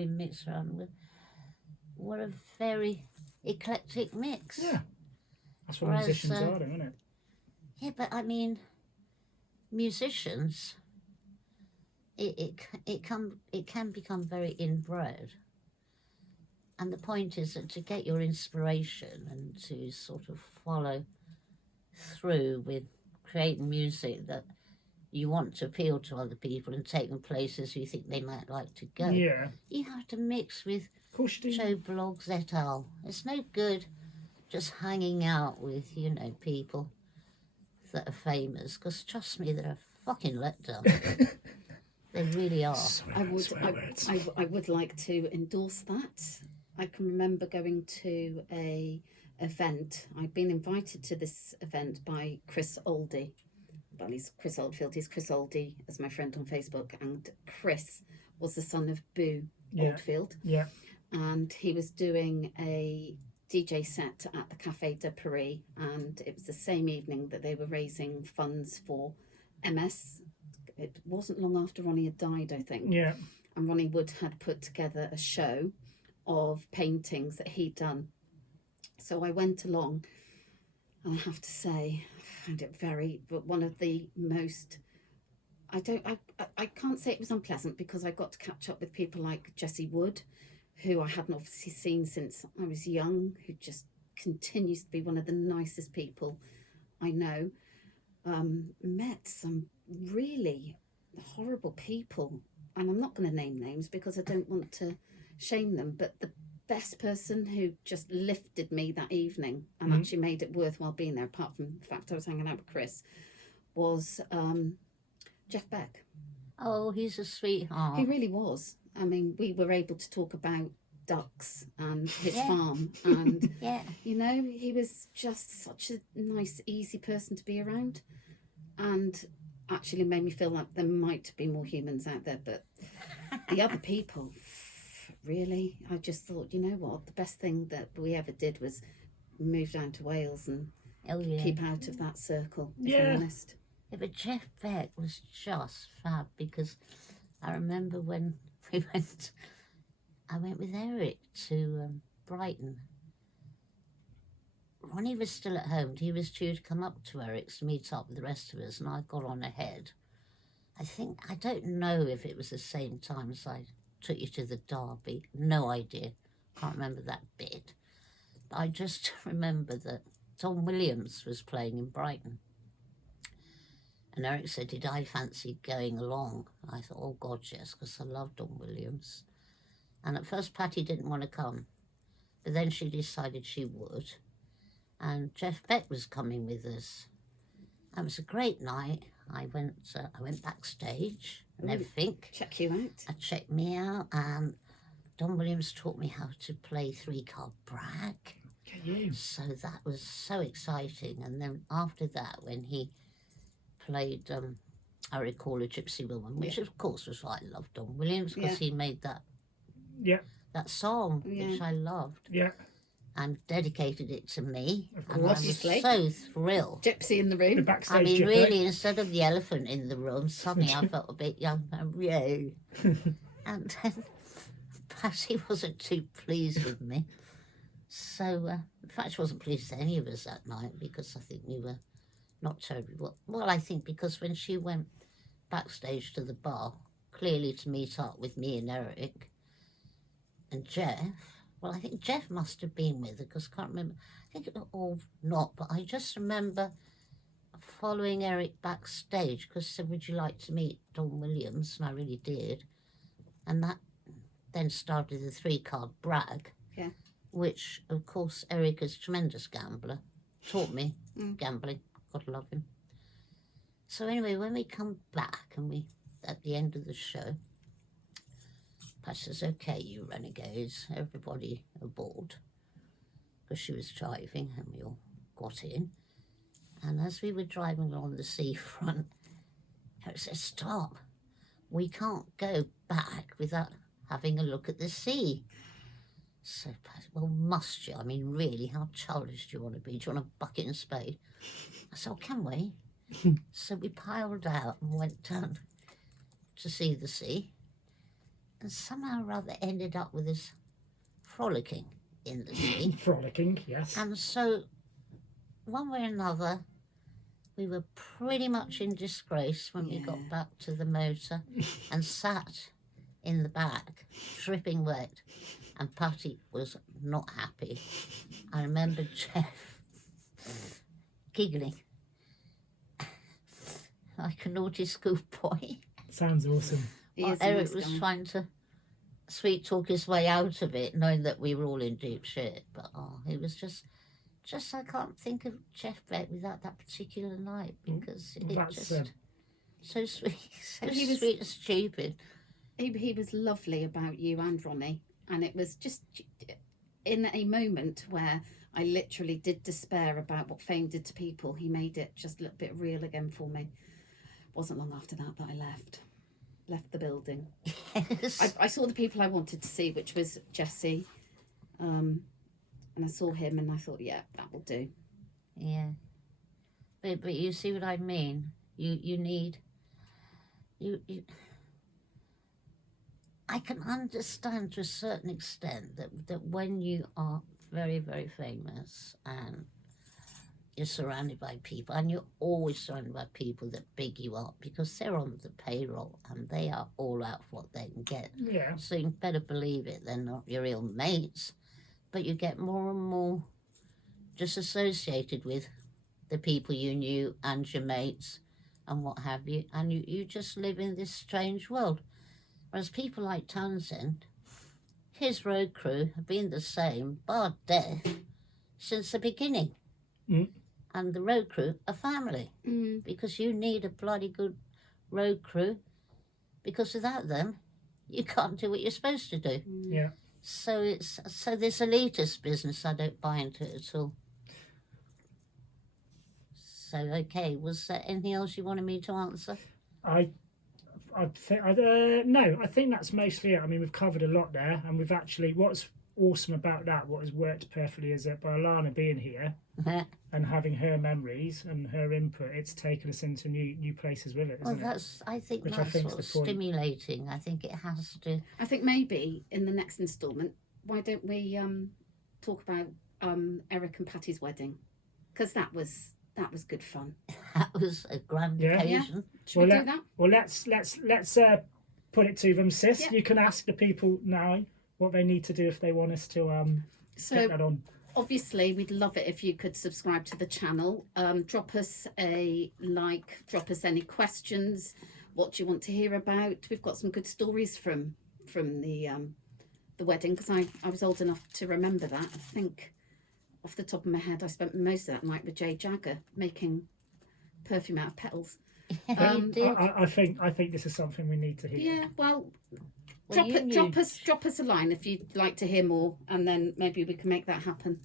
we mixed around with were a very eclectic mix. Yeah. That's what Whereas, musicians are, isn't it? Yeah, but I mean, musicians, it can become very inbred. And the point is that to get your inspiration and to sort of follow through with creating music that you want to appeal to other people and take them places you think they might like to go, Yeah. you have to mix with Of course you do. Joe Bloggs et al. It's no good just hanging out with, you know, people that are famous, because trust me, they're a fucking letdown. They really are. I would like to endorse that. I can remember going to a event. I'd been invited to this event by Chris Oldie. Well, he's Chris Oldfield. He's Chris Oldie as my friend on Facebook, and Chris was the son of Boo Oldfield. Yeah. And he was doing a DJ set at the Café de Paris, and it was the same evening that they were raising funds for MS. It wasn't long after Ronnie had died, I think. Yeah. And Ronnie Wood had put together a show of paintings that he'd done. So I went along, and I have to say, I found it but one of the most, I can't say it was unpleasant, because I got to catch up with people like Jessie Wood, who I hadn't obviously seen since I was young, who just continues to be one of the nicest people I know. Met some really horrible people, and I'm not going to name names because I don't want to shame them, but the best person who just lifted me that evening and actually made it worthwhile being there, apart from the fact I was hanging out with Chris, was Jeff Beck. Oh, he's a sweetheart. He really was. I mean, we were able to talk about ducks and his farm, and you know, he was just such a nice, easy person to be around, and actually made me feel like there might be more humans out there. But the other people, really, I just thought, you know what, the best thing that we ever did was move down to Wales and keep out of that circle, if I'm honest. Yeah, but Jeff Beck was just fab, because I remember when I went with Eric to Brighton. Ronnie was still at home. He was due to come up to Eric's to meet up with the rest of us, and I got on ahead. I don't know if it was the same time as I took you to the Derby. No idea. Can't remember that bit. But I just remember that Tom Williams was playing in Brighton. And Eric said, did I fancy going along? I thought, oh God, yes, because I love Don Williams. And at first Patty didn't want to come, but then she decided she would. And Jeff Beck was coming with us. It was a great night. I went backstage and everything. Check you out. I checked me out, and Don Williams taught me how to play three-card brag. Get you. So that was so exciting. And then after that, when he played I Recall a Gypsy Woman, which of course was why I loved Don Williams, because he made that song, which I loved. Yeah. And dedicated it to me. Of And course. I was so thrilled. Gypsy in the room. The backstage I mean, gypsy. really, instead of the elephant in the room, suddenly I felt a bit young and yay. And then Patty wasn't too pleased with me. So, in fact, she wasn't pleased with any of us that night, because I think we were not terribly well, I think because when she went backstage to the bar, clearly to meet up with me and Eric and Jeff, well, I think Jeff must have been with her, because I can't remember. I think it was all not, but I just remember following Eric backstage, because he said, would you like to meet Don Williams? And I really did. And that then started the three-card brag, which, of course, Eric is a tremendous gambler, taught me gambling. God love him. So anyway, when we come back and we, at the end of the show, Pat says, okay, you renegades, everybody aboard, because she was driving and we all got in. And as we were driving along the seafront, Eric said, stop, we can't go back without having a look at the sea. So Pat, well, must you? I mean, really, how childish do you want to be? Do you want a bucket and spade? I said, oh, can we? So we piled out and went down to see the sea. and somehow or other ended up with us frolicking in the sea. Frolicking, yes. And so, one way or another, we were pretty much in disgrace when we Yeah. got back to the motor and sat in the back, dripping wet. And Patty was not happy. I remember Jeff giggling like a naughty schoolboy. Sounds awesome. He While is a Eric nice was guy. trying to sweet talk his way out of it, knowing that we were all in deep shit. But it was just I can't think of Jeff Beck without that particular night because it That's, just so sweet, so He was- sweet and stupid. He was lovely about you and Ronnie, and it was just in a moment where I literally did despair about what fame did to people. He made it just a little bit real again for me. Wasn't long after that I left the building. Yes. I saw the people I wanted to see, which was Jesse, and I saw him, and I thought, yeah, that will do. Yeah, but you see what I mean. You need you. I can understand to a certain extent that when you are very, very famous and you're surrounded by people, and you're always surrounded by people that big you up because they're on the payroll and they are all out for what they can get. Yeah. So you better believe it, they're not your real mates, but you get more and more disassociated with the people you knew and your mates and what have you, and you just live in this strange world. Whereas people like Townsend, his road crew have been the same, bar death, since the beginning. Mm. And the road crew are family, because you need a bloody good road crew, because without them, you can't do what you're supposed to do. Yeah. So this elitist business, I don't buy into it at all. So okay, was there anything else you wanted me to answer? No, I think that's mostly it. I mean, we've covered a lot there, and we've actually, what's awesome about that, what has worked perfectly, is that by Alana being here and having her memories and her input, it's taken us into new places with it, Well, isn't it? I think Which I that's think's what's the point. stimulating. I think it has to. I think maybe in the next instalment, why don't we talk about Eric and Patty's wedding? Because that was good fun. That was a grand Yeah. occasion. Should we Well, do that? Well, let's put it to them, sis. Yeah. You can ask the people now what they need to do if they want us to get So that on. obviously, we'd love it if you could subscribe to the channel. Drop us a like. Drop us any questions. What do you want to hear about? We've got some good stories from the wedding, because I was old enough to remember that. I think off the top of my head, I spent most of that night with Jay Jagger making perfume out of petals. Yeah, you did. I think this is something we need to hear. Yeah, well, Well, you knew- drop us a line if you'd like to hear more, and then maybe we can make that happen.